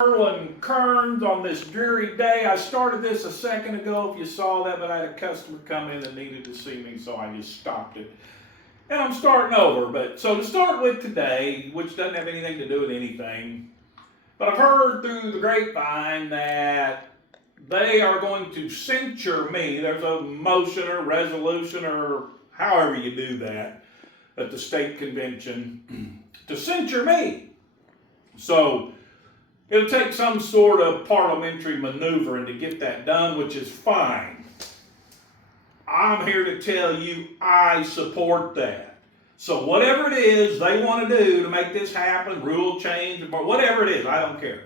FerlinKearns on this dreary day. I started this a second ago, if you saw that, but I had a customer come in that needed to see me, so I just stopped it. And I'm starting over. So to start with today, which doesn't have anything to do with anything, but I've heard through the grapevine that they are going to censure me. There's a motion or resolution or however you do that at the state convention to censure me. So it'll take some sort of parliamentary maneuvering to get that done, which is fine. I'm here to tell you I support that. So whatever it is they want to do to make this happen, rule change, or whatever it is, I don't care.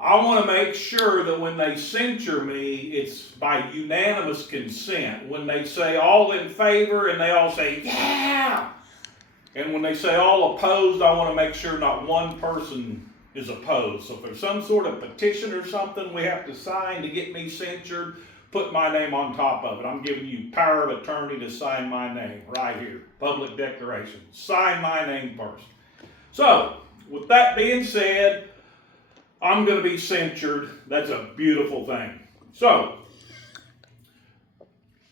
I want to make sure that when they censure me, it's by unanimous consent. When they say all in favor and they all say, yeah! And when they say all opposed, I want to make sure not one person is opposed. So if there's some sort of petition or something we have to sign to get me censured, put my name on top of it. I'm giving you power of attorney to sign my name right here. Public declaration. Sign my name first. So, with that being said, I'm going to be censured. That's a beautiful thing. So,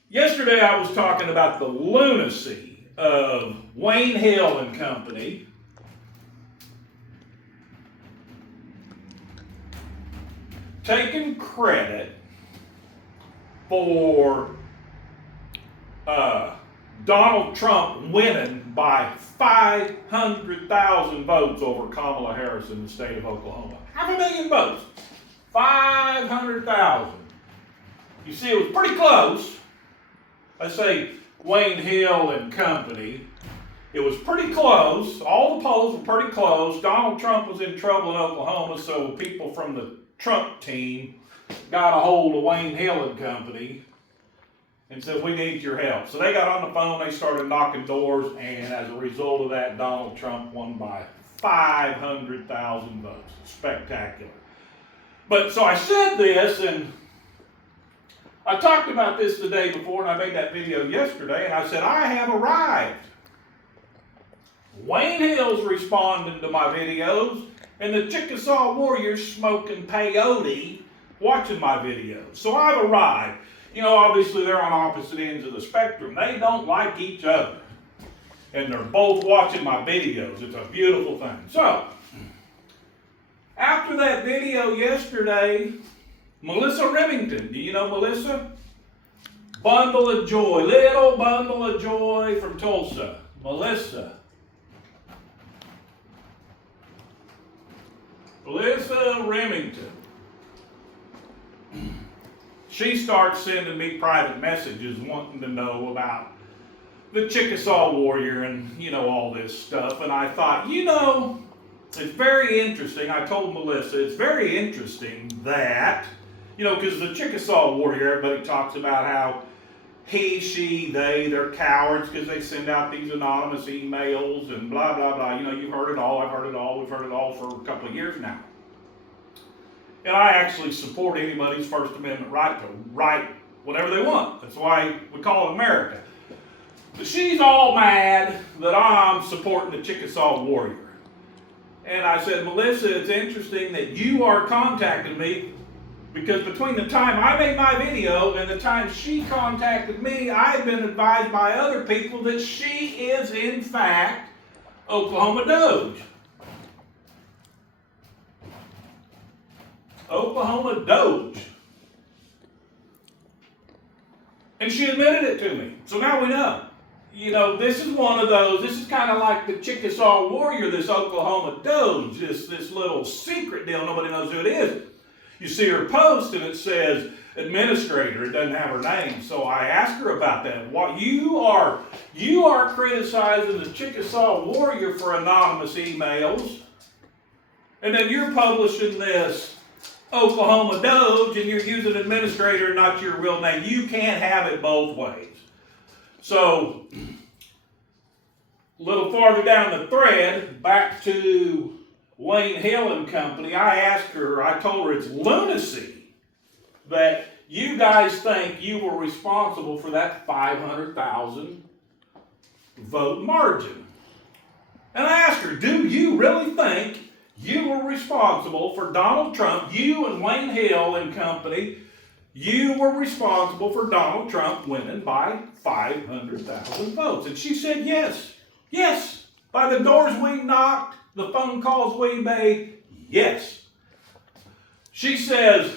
yesterday I was talking about the lunacy of Wayne Hill and Company taking credit for Donald Trump winning by 500,000 votes over Kamala Harris in the state of Oklahoma. 500,000 votes. 500,000. You see, it was pretty close. I say Wayne Hill and Company. It was pretty close. All the polls were pretty close. Donald Trump was in trouble in Oklahoma, so people from the Trump team got a hold of Wayne Hill and Company and said, we need your help. So they got on the phone, they started knocking doors, and as a result of that, Donald Trump won by 500,000 votes. Spectacular. But so I said this, and I talked about this the day before, and I made that video yesterday, and I said, I have arrived. Wayne Hill's responding to my videos, and the Chickasaw Warriors smoking peyote watching my videos. So I've arrived. You know, obviously they're on opposite ends of the spectrum. They don't like each other. And they're both watching my videos. It's a beautiful thing. So, after that video yesterday, Melissa Remington, do you know Melissa? Bundle of joy, little bundle of joy from Tulsa. Melissa Remington. She starts sending me private messages wanting to know about the Chickasaw Warrior and, you know, all this stuff. And I thought, you know, it's very interesting. I told Melissa, it's very interesting that, you know, because the Chickasaw Warrior, everybody talks about how he, she, they're cowards because they send out these anonymous emails and blah, blah, blah. You know, you've heard it all. I've heard it all. We've heard it all for a couple of years now. And I actually support anybody's First Amendment right to write whatever they want. That's why we call it America. But she's all mad that I'm supporting the Chickasaw Warrior. And I said, Melissa, it's interesting that you are contacting me because between the time I made my video and the time she contacted me, I've been advised by other people that she is, in fact, Oklahoma Doge. Oklahoma Doge. And she admitted it to me. So now we know. You know, this is one of those, this is kind of like the Chickasaw Warrior, this Oklahoma Doge, this little secret deal, nobody knows who it is. You see her post and it says administrator, it doesn't have her name. So I asked her about that. What you are criticizing the Chickasaw Warrior for anonymous emails, and then you're publishing this Oklahoma Doge and you're using administrator, not your real name. You can't have it both ways. So, a little farther down the thread, back to Wayne Hill and Company, I told her it's lunacy that you guys think you were responsible for that 500,000 vote margin. And I asked her, do you really think You were responsible for Donald Trump, you and Wayne Hill and company, you were responsible for Donald Trump winning by 500,000 votes. And she said, yes, yes. By the doors we knocked, the phone calls we made, yes. She says,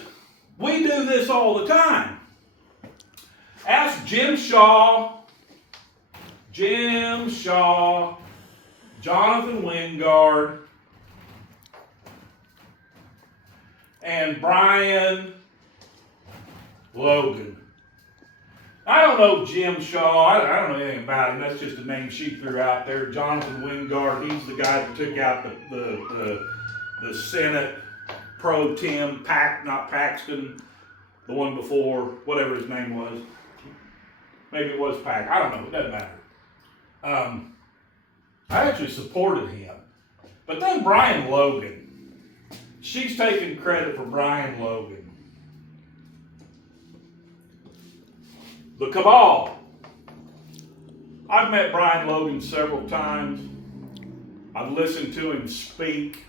we do this all the time. Ask Jim Shaw, Jonathan Wingard, and Brian Logan. I don't know Jim Shaw. I don't know anything about him. That's just a name she threw out there. Jonathan Wingard, he's the guy that took out the Senate pro tem, not Paxton, the one before, whatever his name was. Maybe it was Paxton. I don't know. It doesn't matter. I actually supported him. But then Brian Logan. She's taking credit for Brian Logan. The cabal. I've met Brian Logan several times. I've listened to him speak.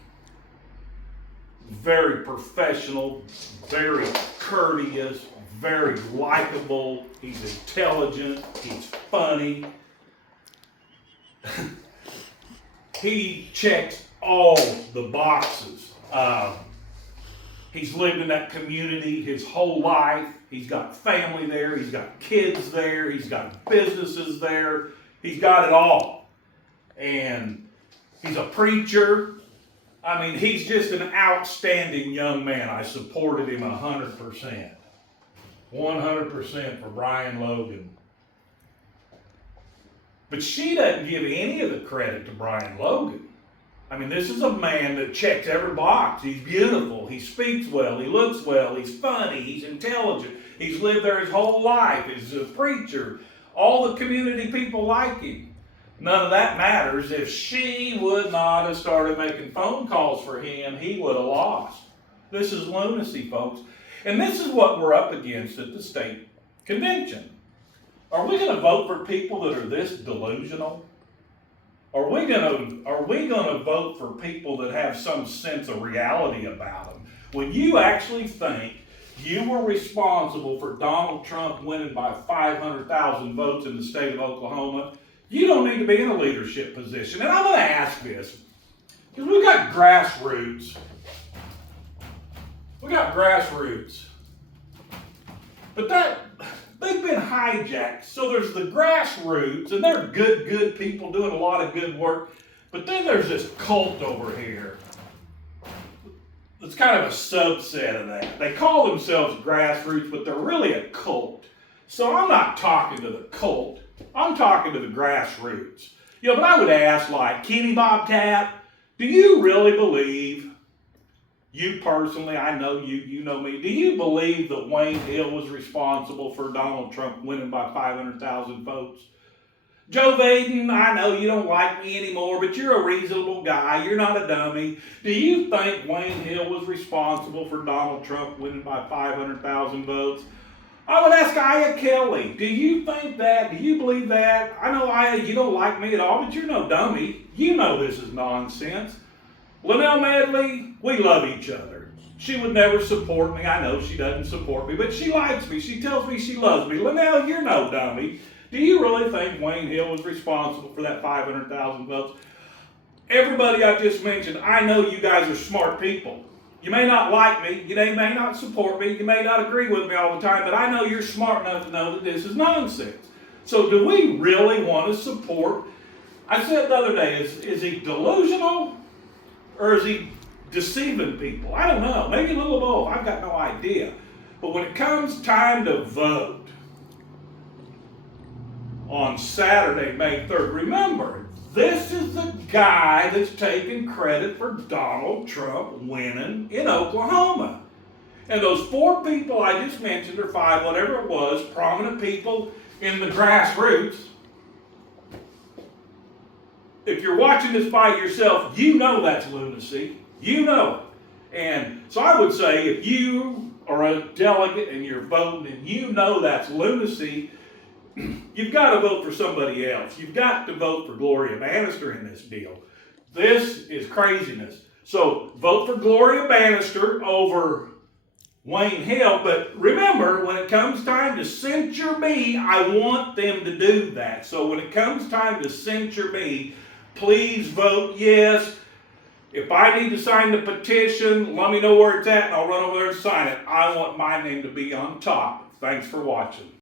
Very professional, very courteous, very likable. He's intelligent. He's funny. He checks all the boxes. He's lived in that community his whole life. He's got family there. He's got kids there. He's got businesses there. He's got it all. And he's a preacher. I mean, he's just an outstanding young man. I supported him 100%. 100% for Brian Logan. But she doesn't give any of the credit to Brian Logan. I mean, this is a man that checks every box. He's beautiful. He speaks well. He looks well. He's funny. He's intelligent. He's lived there his whole life. He's a preacher. All the community people like him. None of that matters. If she would not have started making phone calls for him, he would have lost. This is lunacy, folks. And this is what we're up against at the state convention. Are we going to vote for people that are this delusional? Are we going to vote for people that have some sense of reality about them? When you actually think you were responsible for Donald Trump winning by 500,000 votes in the state of Oklahoma, you don't need to be in a leadership position. And I'm going to ask this, because we've got grassroots. We got grassroots. But they've been hijacked. So there's the grassroots, and they're good people doing a lot of good work. But then there's this cult over here. It's kind of a subset of that. They call themselves grassroots, but they're really a cult. So I'm not talking to the cult. I'm talking to the grassroots. You know, but I would ask, like, Kenny Bobcat, do you really believe, you personally, I know you know me, do you believe that Wayne Hill was responsible for Donald Trump winning by 500,000 votes? Joe Biden, I know you don't like me anymore, but you're a reasonable guy. You're not a dummy. Do you think Wayne Hill was responsible for Donald Trump winning by 500,000 votes? I would ask Aya Kelly, do you think that? Do you believe that? I know, Aya, you don't like me at all, but you're no dummy. You know this is nonsense. Linnell Medley, we love each other. She would never support me. I know she doesn't support me, but she likes me. She tells me she loves me. Linnell, you're no dummy. Do you really think Wayne Hill was responsible for that 500,000 votes? Everybody I just mentioned, I know you guys are smart people. You may not like me, you may not support me, you may not agree with me all the time, but I know you're smart enough to know that this is nonsense. So do we really want to support? I said the other day, is he delusional or is he deceiving people? I don't know, maybe a little of both, I've got no idea. But when it comes time to vote on Saturday, May 3rd, remember, this is the guy that's taking credit for Donald Trump winning in Oklahoma. And those 4 people I just mentioned, or 5, whatever it was, prominent people in the grassroots, if you're watching this by yourself, you know that's lunacy. You know it. And so I would say if you are a delegate and you're voting and you know that's lunacy, you've got to vote for somebody else. You've got to vote for Gloria Bannister in this deal. This is craziness. So vote for Gloria Bannister over Wayne Hill, but remember, when it comes time to censure me, I want them to do that. So when it comes time to censure me, please vote yes. If I need to sign the petition, let me know where it's at and I'll run over there and sign it. I want my name to be on top. Thanks for watching.